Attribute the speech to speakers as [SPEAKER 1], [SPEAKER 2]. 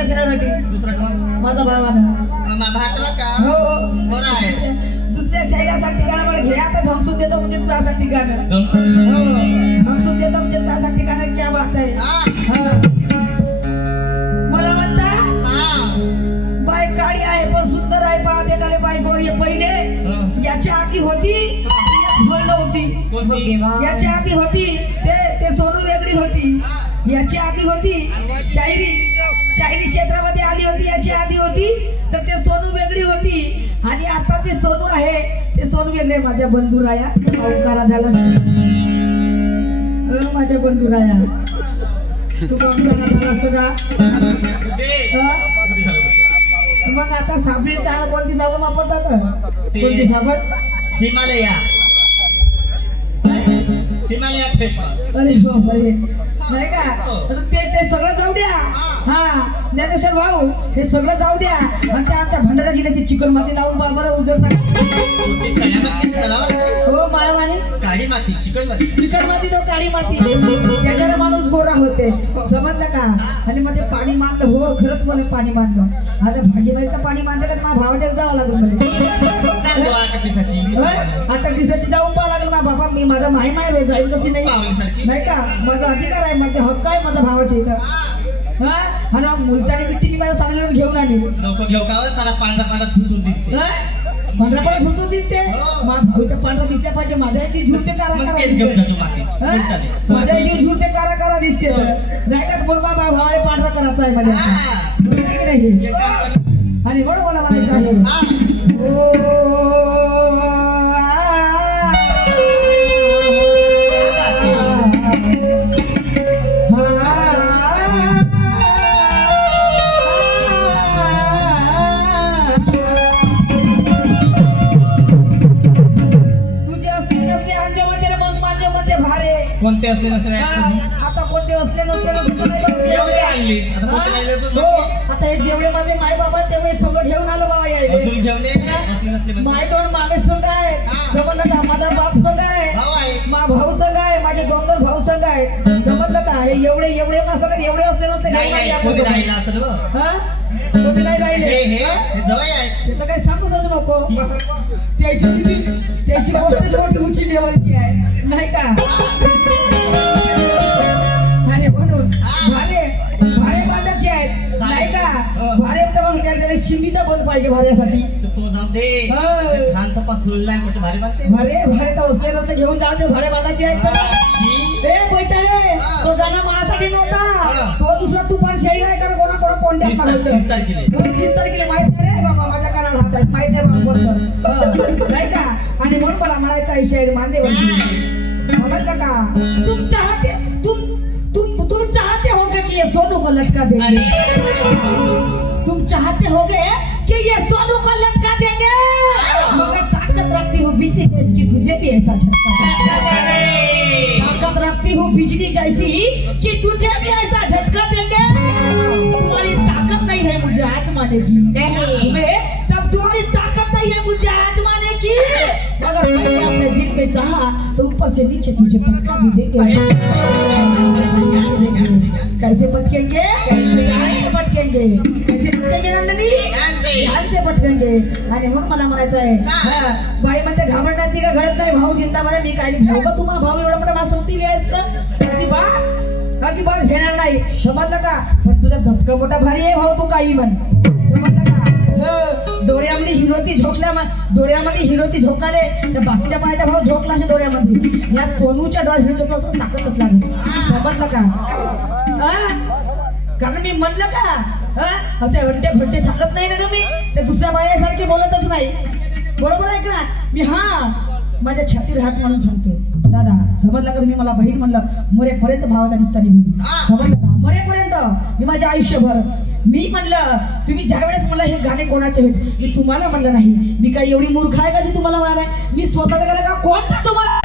[SPEAKER 1] दुसरा
[SPEAKER 2] माझा
[SPEAKER 1] का?
[SPEAKER 2] हो हो.
[SPEAKER 1] आहे.
[SPEAKER 2] दुसऱ्या शहरासाठी गाणं मला घे आता धमसून देतो म्हणजे तुझ्यासाठी गाणं.
[SPEAKER 1] जमसून.
[SPEAKER 2] हो धमसून देतो म्हणजे तुझ्यासाठी गाणं क्या बात आहे
[SPEAKER 1] हा,
[SPEAKER 2] हा. मला म्हणतात
[SPEAKER 1] हा.
[SPEAKER 2] बाय काळी आहे पण सुंदर आहे पाहते का बाय गोरी आहे पहिले. याच्या आधी होती? याच्या आधी होती याची आधी होती तर ते सोनू वेगळी होती. आणि आता जे सोनू आहे ते सोनू वेगळे माझ्या बंधुराया. अवकारा झाला माझ्या बंधुराया. तू झाला असतो का? मग आता साबणी चांगला कोणती साबण वापरतात? कोणती साबण?
[SPEAKER 1] हिमालया. हिमालया
[SPEAKER 2] अरे बापरे. नाही का? आता ते ते सगळं जाऊ द्या हा ज्ञानेश्वर भाऊ हे सगळं जाऊ द्या. आणि त्या आमच्या भंडारा जिल्ह्याची चिकन माती लावून पहा बरं
[SPEAKER 1] तलावात?
[SPEAKER 2] हो माळवाणी
[SPEAKER 1] काळी माती चिकन माती.
[SPEAKER 2] चिकन माती तो काळी माती. त्याच्यानं माणूस गोरा होते. समजलं का? आणि मध्ये पाणी मांडलं. हो खरंच मला पाणी मांडलं. आता भाजीबाईचं पाणी मांडलं का? माझ्या भावाच्या जावं लागलं. होय? आठ दिवसाची जाऊन पाहा लागेल माझ्या बाबा. मी माझा माही माय जाईल कशी नाही. नाही का? माझा अधिकार आहे माझा हक्क आहे माझा भावाच्या इथं. हा आणि मग मुलतानी मिट्टी मी माझ्या सांगलीवरून घेऊन आली
[SPEAKER 1] लोक घेऊ का हो? सारा पांढरा पांढरा थुतून दिसते
[SPEAKER 2] हा? पांढरा पांढरा झुलतो दिसते
[SPEAKER 1] हो.
[SPEAKER 2] माझा भाऊ तर पांढरा दिसल्या पाहिजे माझ्या याची झुलते कारा
[SPEAKER 1] मग
[SPEAKER 2] कारा
[SPEAKER 1] तेच घेऊन
[SPEAKER 2] दिसते
[SPEAKER 1] जातो.
[SPEAKER 2] हा? माझ्या याची झुलते कारा कारा दिसते नाही का बोल बाबा भावाला पांढरा करायचा आहे माझ्या
[SPEAKER 1] हा.
[SPEAKER 2] बरोबर आहे की नाही. आणि बरोबर मला म्हणायचं आहे
[SPEAKER 1] हा. असले नसले
[SPEAKER 2] आता कोणते असले नसले
[SPEAKER 1] आता अजून
[SPEAKER 2] हो, आता हे जेवढे माझे माय बाबा तेवढे सगळं घेऊन आलो बाबा यायले
[SPEAKER 1] म्हणजे.
[SPEAKER 2] माय दोन मामे संघ आहेत.
[SPEAKER 1] हा.
[SPEAKER 2] समजलं का माझा बाप संघ आहे.
[SPEAKER 1] भाऊ आहे.
[SPEAKER 2] मा भाऊ संघ आहे माझे दोन दोन भाऊ संघ आहेत. समजलं का? हे एवढे एवढे असं एवढे असले नसले
[SPEAKER 1] नाही नाही कोणी राहिला असं ना.
[SPEAKER 2] हा? कोणी नाही राहिले.
[SPEAKER 1] हे
[SPEAKER 2] हा?
[SPEAKER 1] हे? जवळ आहे.
[SPEAKER 2] ते तर काही सांगूच नको. त्याची त्याची गोष्ट मोठी उंची लेवलची आहे. नाही का? शिंदीचा बंद पाहिजे भाऱ्यासाठी
[SPEAKER 1] तो जाऊ दे.
[SPEAKER 2] हा.
[SPEAKER 1] ते सुरला आहे म्हणजे भारी
[SPEAKER 2] तर असले नसले घेऊन जाऊ दे भारे बांधायचे आहेत तर. बैताळे तो गाणं माझ्यासाठी नव्हता.
[SPEAKER 1] हा.
[SPEAKER 2] तो दुसरा तुफान शाहीर आहे का कोणा कोणा कोणत्या
[SPEAKER 1] तारखे- तारखेला.
[SPEAKER 2] तीस तारखेला माहीत नाही रे बाबा माझ्या कानात राहत आहेत माहीत नाही बाबा कोणतं हा. नाही का? आणि म्हणून मला म्हणायचं आहे शाहीर मानले समजलं का? तुम चाहते तुम तुम तुम चाहते हो कि ये सोनू को लटका
[SPEAKER 1] अरे.
[SPEAKER 2] तुम चाहते होगे कि ऐसा झटका ताकत रखती हूँ बिजली जैसी कि तुझे भी ऐसा झटका देंगे। तुम्हारी ताकत नहीं है मुझे आजमाने की। तब तुम्हारी ताकत नहीं है मुझे आजमाने की। मगर मैंने अपने दिल में चाहा तो ऊपर से नीचे तुझे पटका भी देंगे। कैसे पटकेंगे? कैसे? पटकेंगे? कैसे पटकेंगे? नंदनी पटकन घे. आणि म्हणून मला म्हणायचं आहे बाई म्हणते घाबरण्याची का? घडत नाही. भाऊ चिंता मला मी काही भाऊ का तुम्हाला भाऊ एवढा मोठा माझा संगती लिहायच का अजिबात. अजिबात घेणार नाही. समजलं का? पण तुझा धपका मोठा भारी आहे भाऊ तू काही म्हण. समजलं का? डोळ्यामध्ये हिरोती झोकल्या डोळ्यामध्ये हिरोती झोकाले. तर बाकीच्या पायाचा भाऊ झोकला असे डोळ्यामध्ये. या सोनूच्या डोळ्यात हिरो झोकला ताकदच लागत समजलं का? कारण मी म्हणलं का? हा? असे घंटे घंटे सांगत नाही ना मी. ते दुसऱ्या बायासारखे बोलतच नाही. बरोबर आहे का? मी हा माझ्या छातीवर हात मारून सांगतो दादा समजलं का तुम्ही? मला बहीण म्हणलं मरेपर्यंत भावाचा दिसता मी समजलं का? मरेपर्यंत. मी माझ्या आयुष्यभर मी म्हणलं तुम्ही ज्या वेळेस मला हे गाणे कोणाचे मी तुम्हाला म्हणलं नाही. मी काही एवढी मूर्ख आहे का जी तुम्हाला म्हणणार आहे? मी स्वतःला गेलं का? कोणता तुम्हाला